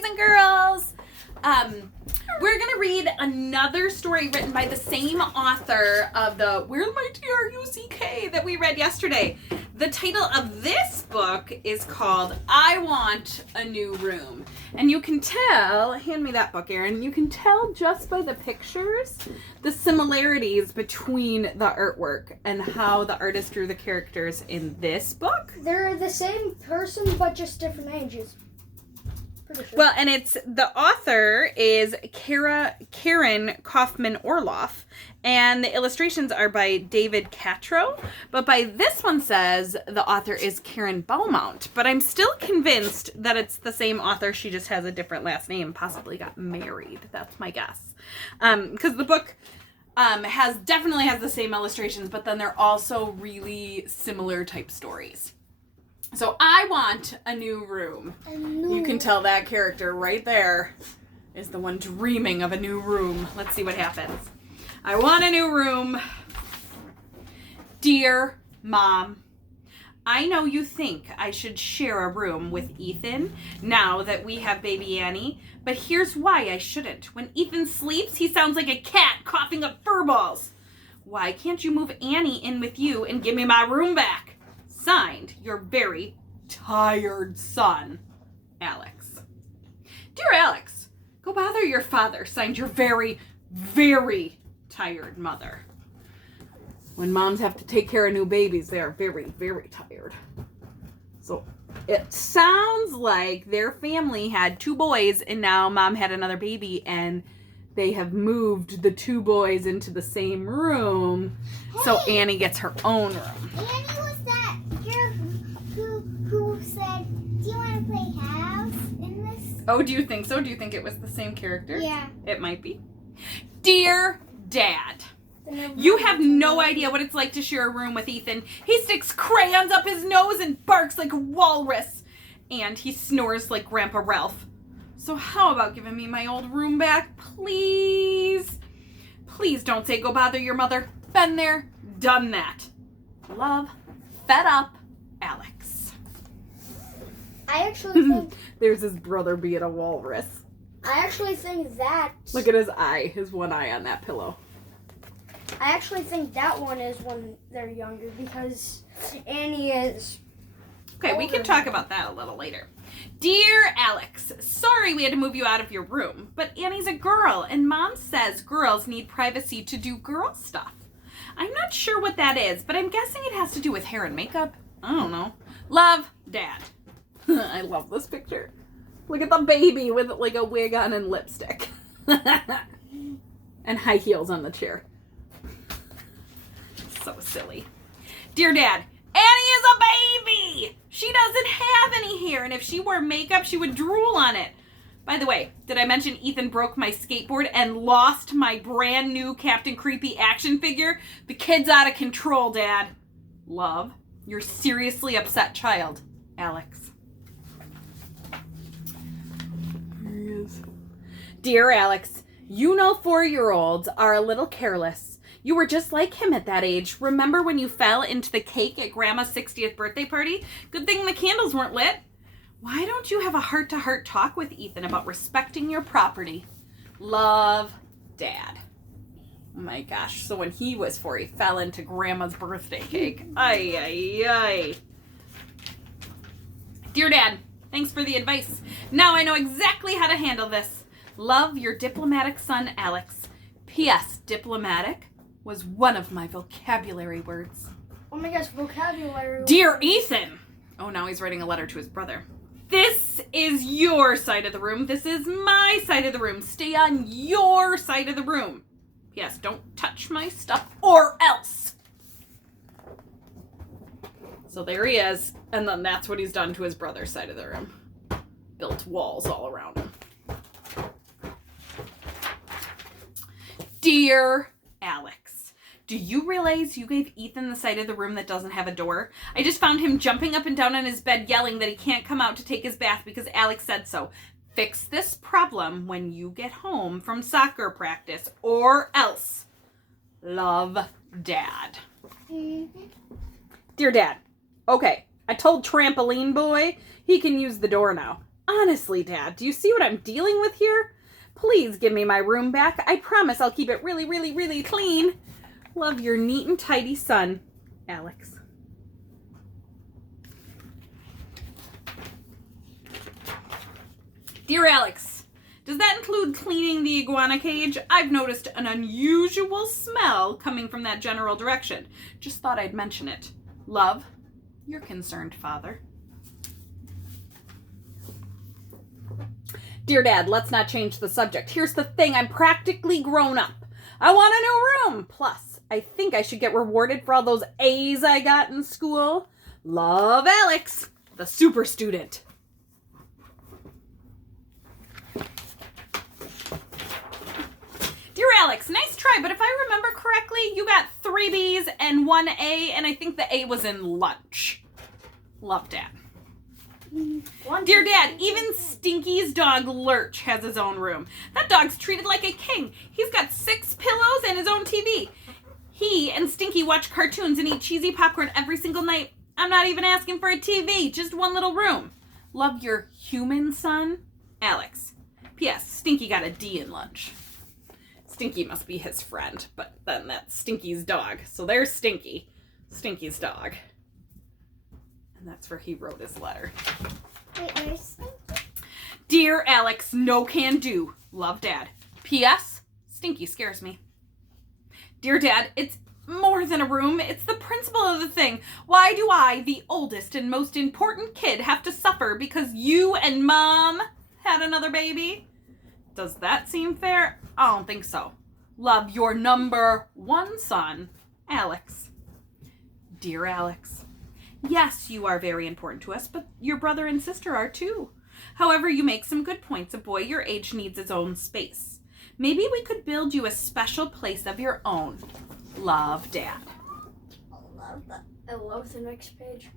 boys and girls. We're going to read another story written by the same author of the Where's My T-R-U-C-K that we read yesterday. The title of this book is called I Want a New Room. And you can tell, hand me that book, Erin, you can tell just by the pictures the similarities between the artwork and how the artist drew the characters in this book. They're the same person, but just different ages. Pretty sure. Well, and it's the author is Karen Kaufman Orloff, and the illustrations are by David Catrow. But by this one says the author is Karen Beaumont. But I'm still convinced that it's the same author. She just has a different last name. Possibly got married. That's my guess. Because the book definitely has the same illustrations, but then they're also really similar type stories. So I Want a New Room. You can tell that character right there is the one dreaming of a new room. Let's see what happens. I want a new room. Dear Mom, I know you think I should share a room with Ethan now that we have baby Annie, but here's why I shouldn't. When Ethan sleeps, he sounds like a cat coughing up fur balls. Why can't you move Annie in with you and give me my room back? Signed, your very tired son, Alex. Dear Alex, go bother your father. Signed, your very, very tired mother. When moms have to take care of new babies, they are very, very tired. So it sounds like their family had two boys and now mom had another baby and they have moved the two boys into the same room. So Annie gets her own room. Annie was that girl who said, do you want to play house in this? Oh, do you think so? Do you think it was the same character? Yeah. It might be. Dear Dad, you have no idea what it's like to share a room with Ethan. He sticks crayons up his nose and barks like a walrus. And he snores like Grandpa Ralph. So how about giving me my old room back, please? Please don't say go bother your mother. Been there, done that. Love, fed up, Alex. I actually think There's his brother being a walrus. that Look at his eye, his one eye on that pillow. I actually think that one is when they're younger because Annie is. Okay, we can talk about that a little later. Dear Alex, sorry we had to move you out of your room, but Annie's a girl, and Mom says girls need privacy to do girl stuff. I'm not sure what that is, but I'm guessing it has to do with hair and makeup. I don't know. Love, Dad. I love this picture. Look at the baby with like a wig on and lipstick. And high heels on the chair. So silly. Dear Dad, Annie is a baby! She doesn't have any hair, and if she wore makeup, she would drool on it. By the way, did I mention Ethan broke my skateboard and lost my brand new Captain Creepy action figure? The kid's out of control, Dad. Love, your seriously upset child, Alex. Here he is. Dear Alex, you know 4-year-olds are a little careless. You were just like him at that age. Remember when you fell into the cake at Grandma's 60th birthday party? Good thing the candles weren't lit. Why don't you have a heart-to-heart talk with Ethan about respecting your property? Love, Dad. Oh my gosh. So when he was 4, he fell into Grandma's birthday cake. Ay, ay, ay. Dear Dad, thanks for the advice. Now I know exactly how to handle this. Love, your diplomatic son, Alex. P.S. Diplomatic was one of my vocabulary words. Oh my gosh, vocabulary. Dear Ethan. Oh, now he's writing a letter to his brother. This is your side of the room. This is my side of the room. Stay on your side of the room. Yes, don't touch my stuff or else. So there he is. And then that's what he's done to his brother's side of the room. Built walls all around him. Dear Alex, do you realize you gave Ethan the side of the room that doesn't have a door? I just found him jumping up and down on his bed yelling that he can't come out to take his bath because Alex said so. Fix this problem when you get home from soccer practice or else. Love, Dad. Mm-hmm. Dear Dad, okay, I told Trampoline Boy he can use the door now. Honestly, Dad, do you see what I'm dealing with here? Please give me my room back. I promise I'll keep it really, really, really clean. Love, your neat and tidy son, Alex. Dear Alex, does that include cleaning the iguana cage? I've noticed an unusual smell coming from that general direction. Just thought I'd mention it. Love, your concerned father. Dear Dad, let's not change the subject. Here's the thing, I'm practically grown up. I want a new room. Plus, I think I should get rewarded for all those A's I got in school. Love, Alex, the super student. Dear Alex, nice try, but if I remember correctly, you got 3 B's and 1 A, and I think the A was in lunch. Love, Dad. Dear Dad, even Stinky's dog Lurch has his own room. That dog's treated like a king. He's got 6 pillows and his own TV. He and Stinky watch cartoons and eat cheesy popcorn every single night. I'm not even asking for a TV, just one little room. Love, your human son, Alex. P.S. Stinky got a D in lunch. Stinky must be his friend, but then that's Stinky's dog. So there's Stinky, Stinky's dog. And that's where he wrote his letter. Wait, where's Stinky? Dear Alex, no can do. Love, Dad. P.S. Stinky scares me. Dear Dad, it's more than a room. It's the principle of the thing. Why do I, the oldest and most important kid, have to suffer because you and Mom had another baby? Does that seem fair? I don't think so. Love, your number 1 son, Alex. Dear Alex, yes, you are very important to us, but your brother and sister are too. However, you make some good points. A boy your age needs his own space. Maybe we could build you a special place of your own. Love, Dad. I love the next page.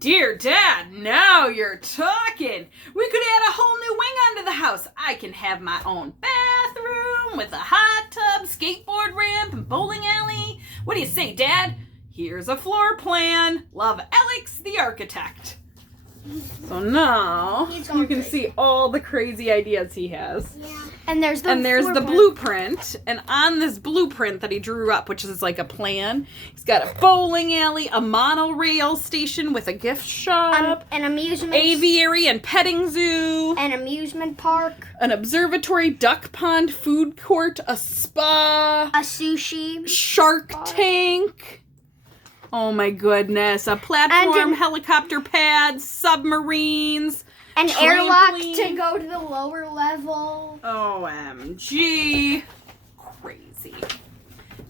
Dear Dad, now you're talking. We could add a whole new wing onto the house. I can have my own bathroom with a hot tub, skateboard ramp, and bowling alley. What do you say, Dad? Here's a floor plan. Love, Alex, the architect. So now you can see all the crazy ideas he has. Yeah. And there's the blueprint, and on this blueprint that he drew up, which is like a plan, he's got a bowling alley, a monorail station with a gift shop, an amusement aviary and petting zoo, an amusement park, an observatory, duck pond, food court, a spa, a sushi, shark tank. Oh my goodness, a platform, helicopter pads, submarines, an trampoline. airlock to go to the lower level. OMG. Crazy.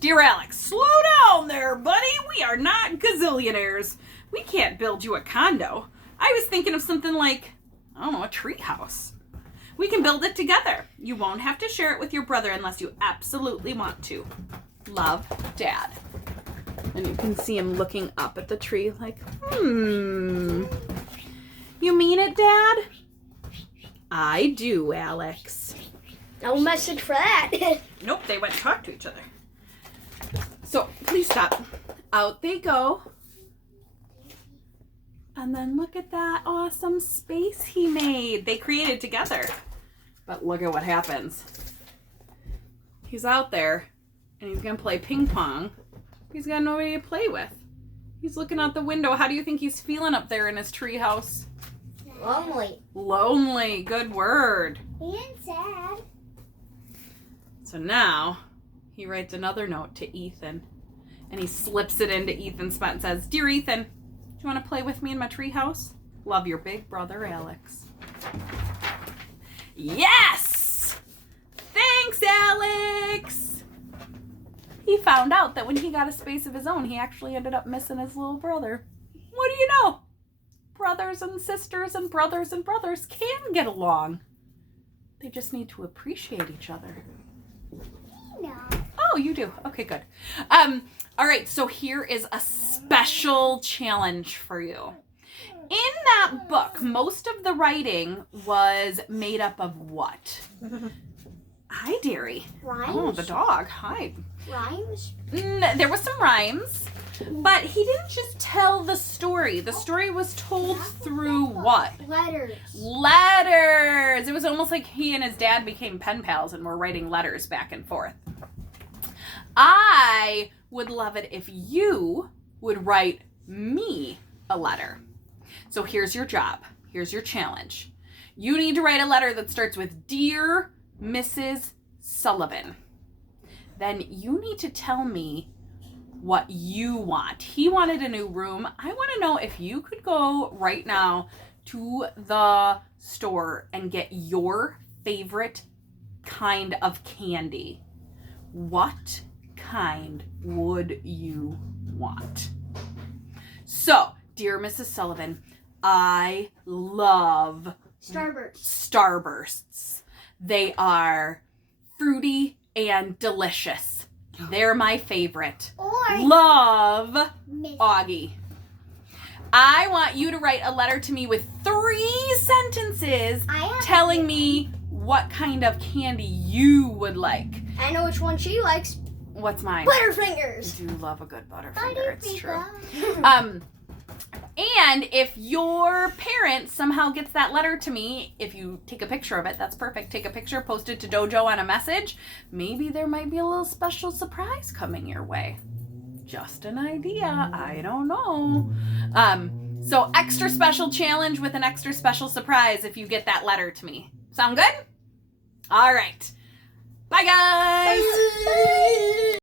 Dear Alex, slow down there, buddy. We are not gazillionaires. We can't build you a condo. I was thinking of something like, I don't know, a tree house. We can build it together. You won't have to share it with your brother unless you absolutely want to. Love, Dad. And you can see him looking up at the tree like, You mean it, Dad? I do, Alex. No message for that. Nope, they went to talk to each other. So, please stop. Out they go. And then look at that awesome space he made. They created together. But look at what happens. He's out there, and he's going to play ping pong. He's got nobody to play with. He's looking out the window. How do you think he's feeling up there in his treehouse? Lonely. Lonely. Good word. And sad. So now he writes another note to Ethan, and he slips it into Ethan's spot and says, Dear Ethan, do you want to play with me in my treehouse? Love, your big brother, Alex. Yes! Thanks, Alex! He found out that when he got a space of his own, he actually ended up missing his little brother. What do you know? Brothers and sisters and brothers can get along. They just need to appreciate each other. No. Oh, you do. Okay, good. All right, so here is a special challenge for you. In that book, most of the writing was made up of what? Hi, dearie. Rhymes? Oh, the dog. Hi. Rhymes? There was some rhymes. But he didn't just tell the story. The story was told through what? Letters. Letters. It was almost like he and his dad became pen pals and were writing letters back and forth. I would love it if you would write me a letter. So here's your job. Here's your challenge. You need to write a letter that starts with Dear Mrs. Sullivan. Then you need to tell me what you want. He wanted a new room. I want to know if you could go right now to the store and get your favorite kind of candy. What kind would you want? So, dear Mrs. Sullivan, I love Starbursts. They are fruity and delicious. They're my favorite. Or Love, Miss. Augie. I want you to write a letter to me with 3 sentences telling me what kind of candy you would like. I know which one she likes. What's mine? Butterfingers. I do love a good Butterfinger. It's true. Butterfinger. And if your parent somehow gets that letter to me, if you take a picture of it, that's perfect. Take a picture, post it to Dojo on a message. Maybe there might be a little special surprise coming your way. Just an idea. I don't know. So extra special challenge with an extra special surprise if you get that letter to me. Sound good? All right. Bye, guys. Bye.